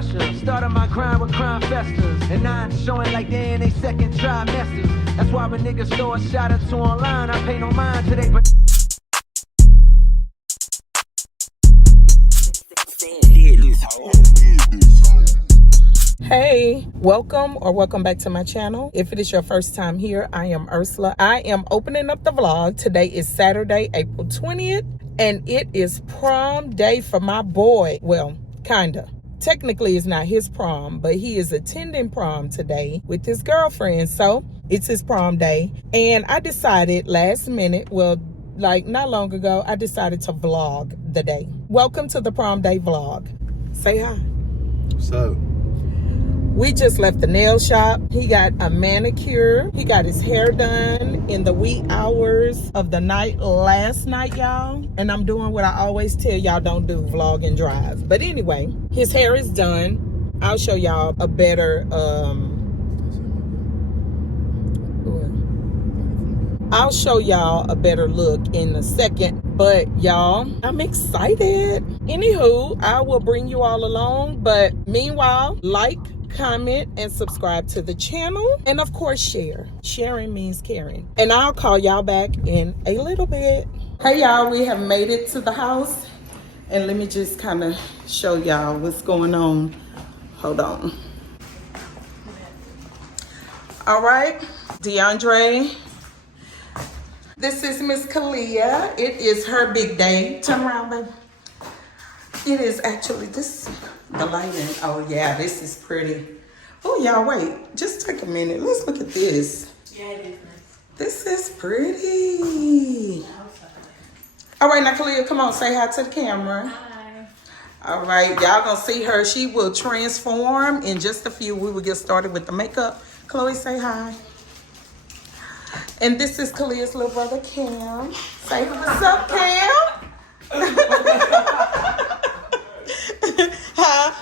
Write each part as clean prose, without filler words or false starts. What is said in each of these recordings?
pressure. Started my grind with crime festers, and now I'm showing like they in they second trimesters. That's why when niggas throw a shot or two online, I pay no mind to they. Hey, welcome back to my channel. If it is your first time here, I am Ursula. I am opening up the vlog. Today is Saturday, April 20th, and it is prom day for my boy. Well, kinda. Technically, it's not his prom, but he is attending prom today with his girlfriend. So it's his prom day. And I decided last minute, well, like not long ago, I decided to vlog the day. Welcome to the prom day vlog. Say hi. What's up? We just left the nail shop. He got a manicure. He got his hair done in the wee hours of the night last night, y'all. And I'm doing what I always tell y'all don't do, vlog and drive. But anyway, his hair is done. I'll show y'all a better, I'll show y'all a better look in a second. But y'all, I'm excited. Anywho, I will bring you all along. But meanwhile, like, comment, and subscribe to the channel. And of course, share. Sharing means caring. And I'll call y'all back in a little bit. Hey y'all, we have made it to the house. And let me just kind of show y'all what's going on. Hold on. All right, DeAndre. This is Miss Kalia. It is her big day. Turn around, baby. It is actually, this, the lighting. Oh yeah, this is pretty. Oh y'all, wait, just take a minute. Let's look at this. Yeah, it is nice. This is pretty. All right, now Kalia, come on, say hi to the camera. Hi. All right, y'all gonna see her. She will transform in just a few. We will get started with the makeup. Chloe, say hi. And this is Kalia's little brother, Cam. Say what's up, Cam? Huh?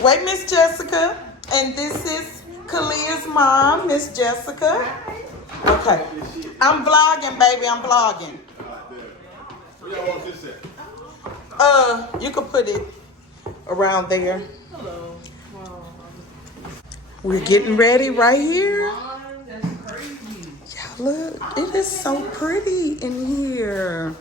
Wait, Miss Jessica. And this is Kalia's mom, Miss Jessica. Okay. I'm vlogging, baby. I'm vlogging. You can put it around there. We're getting ready right here. Yeah, look, it is so pretty in here.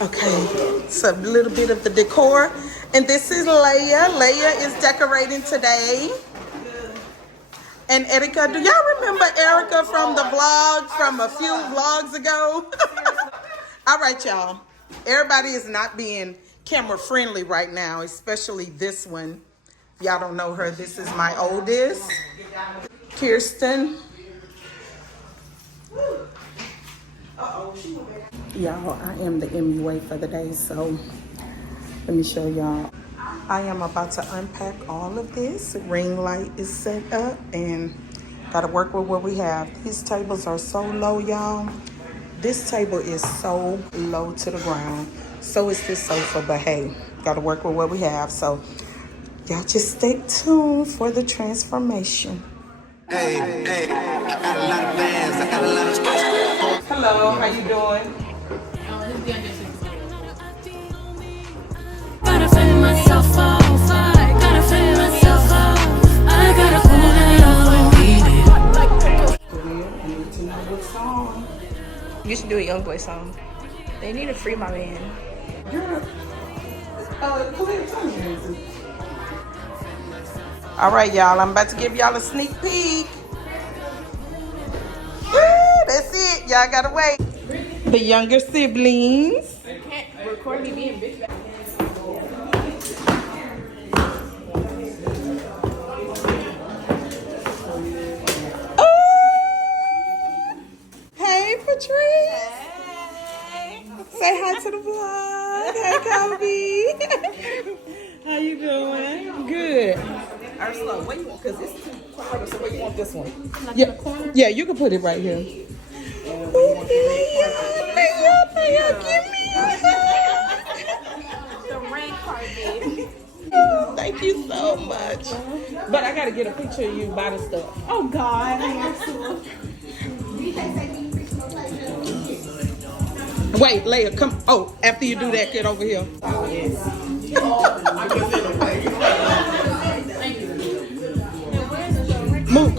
Okay, so a little bit of the decor. And this is Leia. Leia is decorating today. And Erica, do y'all remember Erica from the vlog from a few vlogs ago? All right, y'all. Everybody is not being camera friendly right now, especially this one. If y'all don't know her, this is my oldest, Kirsten. Y'all, I am the MUA for the day, so let me show y'all. I am about to unpack all of this. Ring light is set up and gotta work with what we have. These tables are so low, y'all. This table is so low to the ground. So is this sofa, but hey, gotta work with what we have. So y'all just stay tuned for the transformation. Hey, I got a lot of fans, I got a lot of space. Hello, how you doing? Gotta fend myself off, I gotta fend myself off, I gotta pull it off. I need to know what song. You should do a Young Boy song. They need to free my man. All right, y'all, I'm about to give y'all a sneak peek. Woo, that's it. Y'all gotta wait. The younger siblings. Record me being big. Hey, Patrice. Hey. Say hi to the vlog. Hey, Kobe. How you doing? Good. Ursula, what you want? Because it's too quiet, so where you want this one? Yeah, you can put it right here. Oh, Leia, give me a hug. The red carpet. Thank you so much. But I got to get a picture of you by the stuff. Oh, God. Wait, Leia, come. Oh, after you do that, get over here. Move.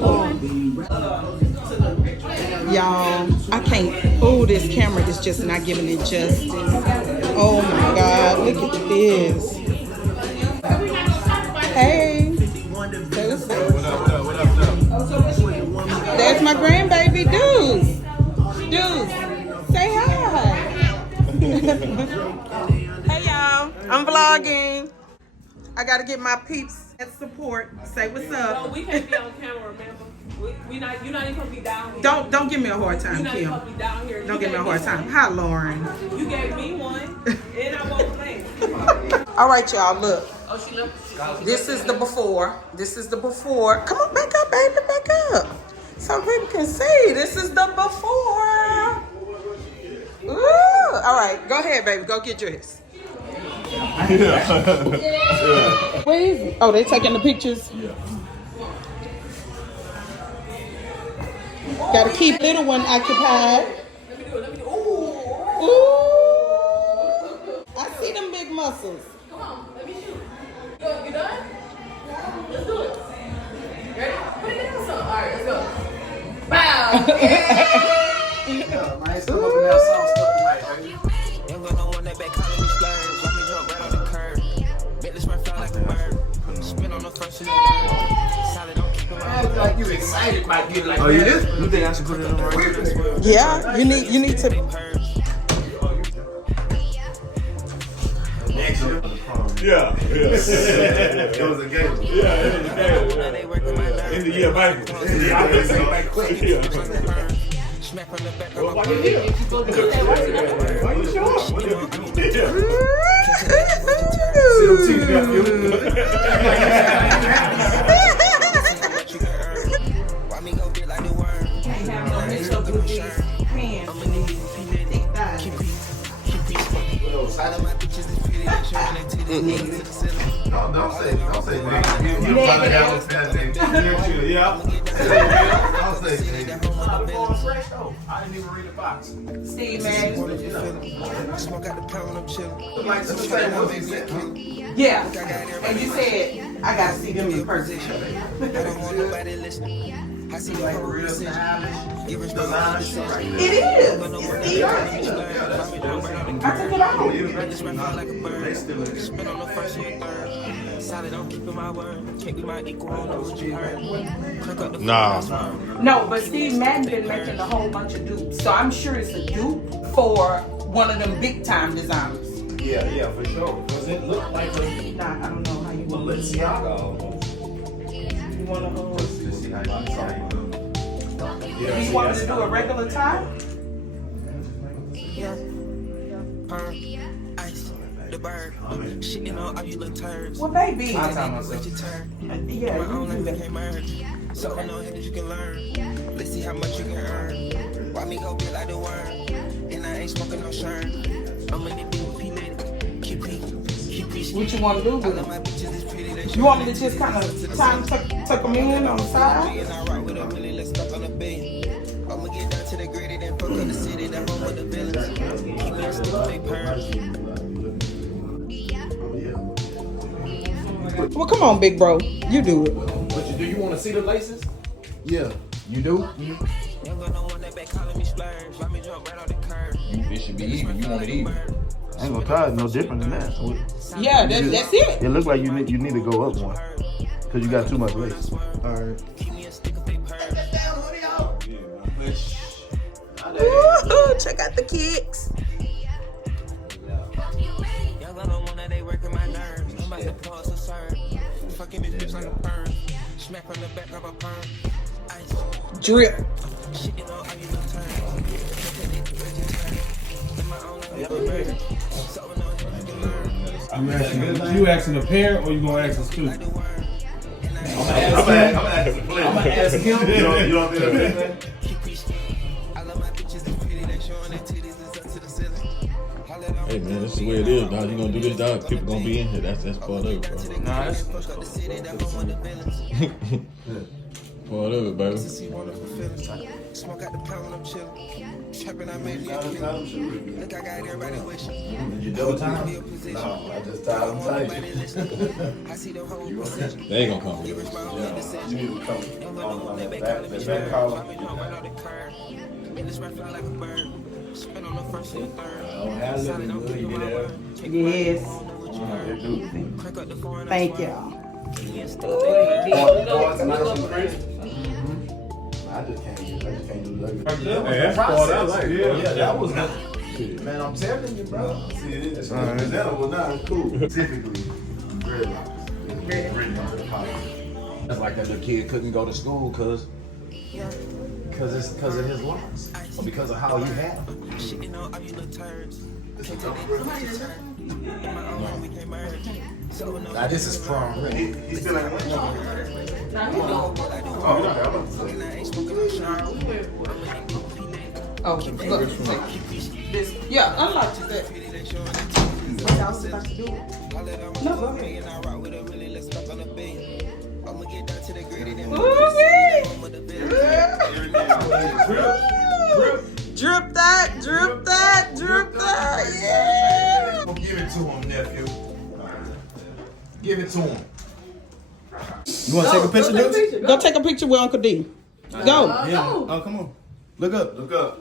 Y'all, I can't. Oh, this camera is just not giving it justice. Oh my God, look at this. Hey. Say what's up. There's my grandbaby, Deuce. Deuce, say hi. Hey y'all, I'm vlogging. I gotta get my peeps at support. Say what's up. No, we can't be on camera, remember? You're not even supposed to be down here. Don't give me a hard time, You're not Kim. supposed to be down here. Don't give me a hard time. Hi, Lauren. You gave me one, and I won't play. All right, y'all, look. Oh, she left. This is the before. This is the before. Come on, back up, baby, back up. So people can see. This is the before. Ooh. All right, go ahead, baby. Go get dressed. Where is it? Oh, they taking the pictures? Yeah. Gotta keep little one occupied. Let me do it. Ooh. I see them big muscles. Come on, let me shoot. You done? Let's do it. Ready? Put it down some. All right, let's go. Wow. Nice. Come up in that song stuff tonight, baby. Young girl, no one that back calling me splurge. Let me jump right on the curb. Make this run fly like a bird. Spin on the first and the third. Solid, don't keep it I feel like you excited about getting like that. You think I should put it on right? Yeah, you need to. Next year. Yeah. It was a game. In the year, Michael. smack from the back of Why my you here? Why you show up? See them teeth nephew. Why me go get like the worm? Side of my bitches is pretty, they showing their titties to the ceiling. Don't say nigga. You probably have a fat nigga. Yeah. I'll say nigga. I'm going fresh though. I didn't even read the box. Steve, man. Smoke out the pound when I'm chilling. Like the same one they said. Yeah. And you said, I gotta see them in person. I don't want nobody listening. I see the whole decision. Give us no decision. It is. It's Steve. I took it off. This run fly like a bird. Spin on the first and the third. Solid, I'm keeping my word. Can't be my equal, I don't know what you heard. Crack up the No, but Steve Madden been making a whole bunch of dupes. So I'm sure it's a dupe for one of them big time designers. Yeah, for sure. Does it look like a Nah, I don't know how you want to Balenciaga almost? You want to Let's see how you do. do you want me to do a regular tie? ice, the bird. Shitting on all you little turds. Well, baby. I time myself. Your turn. Yeah, My own you do life that. can't merge. So I know that you can learn. Let's see how much you can earn. Why me go be like the worm? And I ain't smoking no shirt. I'm in the deep, P-Lit. What you want to do I with love them? my bitches, it's pretty. They You want me to just kind of tuck them in on the side? and I rock with a million, let's stuck on a billion. I'ma get down to the gritty, then fuck up the city, that home with the villains. Keep me a stick, big purse. Well, come on, big bro. You do it. But do you want to see the laces? Yeah. You do? Young girl, no one that back calling me splurge. Why me jump right on the curb? It should be even. You want it even. I ain't gonna try it no different than that. Yeah, that's it. It look like you need to go up one because you got too much lace. Alright. Keep me a stick, big purse. Woo-hoo, check out the kicks. Young girl, no one that they working my nerves. I'm about to pause a serve. Fucking this bitch like a perm. Smack from the back of a perm. Ice. Drip. Shitting on all you little turns. In my own life, I'm a bird. So I know that you can learn. You asking a parent or you gonna ask a student? I'm gonna ask him. You don't think that's Keep preaching. I love my bitches, it's pretty. They showing their titties, it's up to the ceiling. Hey man, that's the way it is, dog. You gonna do this, dog. People gonna be in here. That's part of it, bro. Nah, that's Part of it, baby. See wonderful feelings. Smoke out the pound when I'm chilling. Trapping, I made me a killing. Look, I got everybody wishing. Did you double time? No, I just tied them tight. I see the whole position. They ain't gonna come here. Yeah, you need to come on that back collar. And this rap fly like a bird. Spin on the first and third. Oh, how's it good? You get out? Yes. Crack up the foreign. Thank y'all. Boys, nice and crisp. I just can't do that. Hey, that's part I like. Yeah, that was good. Man, I'm telling you, bro. See, that was not cool. Typically, red lobster. That's like that little kid couldn't go to school because it's because of his locks or because of how he had them. Now this is prom. He's still ain't winning. Oh, look. This. Yeah, unlock that. What else is about to do? No, go ahead. Drip that, drip that, drip that, yeah! Give it to him, nephew. Give it to him. You want to take a picture, dude? Go take a picture with Uncle D. Go. Yeah. Oh, come on. Look up. Look up.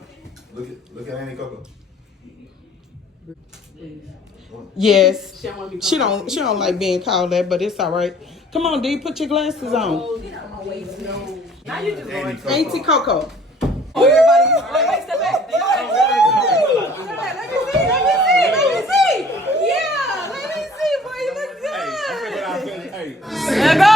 Look at Auntie Coco. Yes. She don't like being called that, but it's all right. Come on, D, put your glasses on. Now you just going. Auntie Coco. Oh, everybody. Wait, step back. Let me see. Yeah, let me see, boy. You look good. Let go.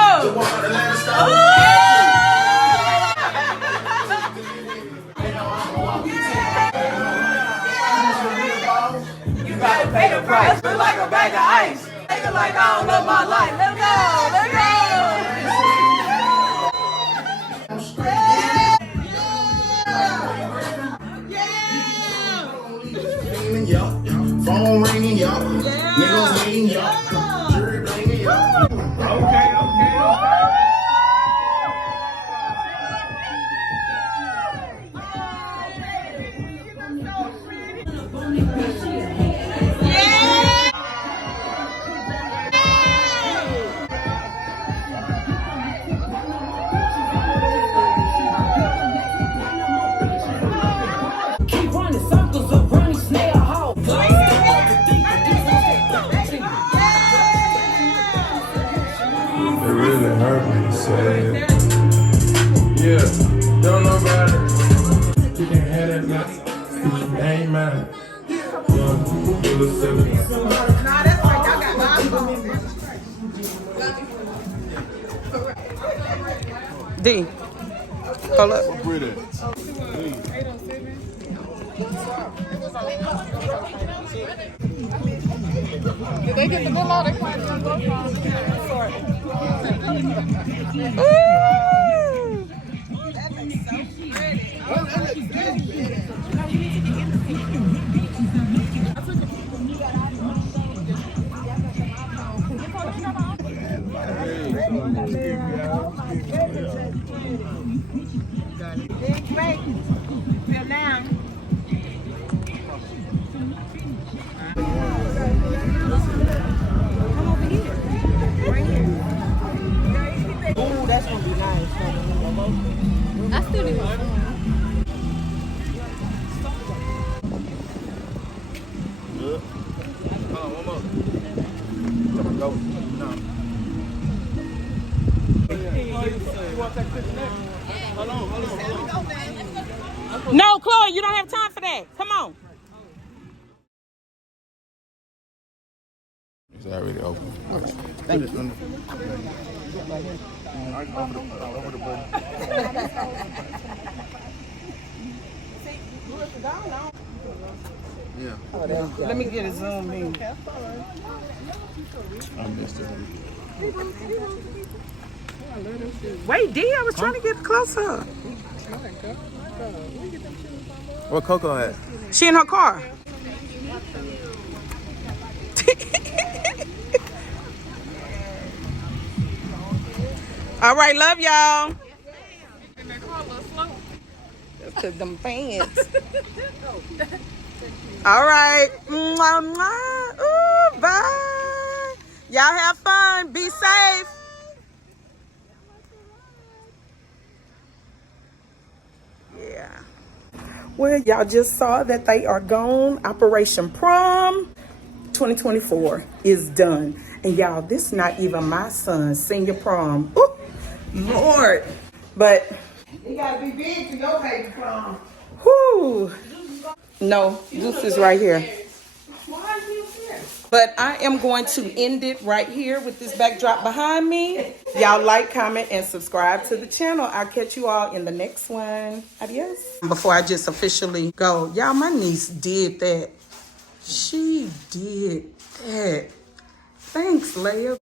You gotta pay the price. Feel like a bag of ice. Take it like I don't love my life. Let go. Let go. Phone ringing, y'all. Niggas hating, y'all. Jury banging, y'all. Okay. Keep running circles around me, snail hole. It really hurt me to say it. Yeah, don't know about it. You can have that mess. It ain't mine. D. Hold up. Did they get the bill out? They probably didn't go for it. Ooh, that's gonna be nice. I still need my phone. No, Chloe, you don't have time for that. Come on. It's already open. Thank you. Yeah. Let me get a zoom in. I missed it. Wait, D, I was trying to get closer. What Coco at? She in her car. All right, love y'all. In that car a little slow. That's Cause them fans. All right. Mwah, mwah. Ooh, bye. Y'all have fun. Be safe. Yeah. Well, y'all just saw that they are gone. Operation Prom 2024 is done. And y'all, this is not even my son's senior prom. Ooh, Lord. But You gotta be big for your baby prom. whoo. No, Zeus is right here. Why are you here? But I am going to end it right here with this backdrop behind me. Y'all like, comment, and subscribe to the channel. I'll catch you all in the next one. Adios. Before I just officially go, y'all, my niece did that. She did that. Thanks, Leia.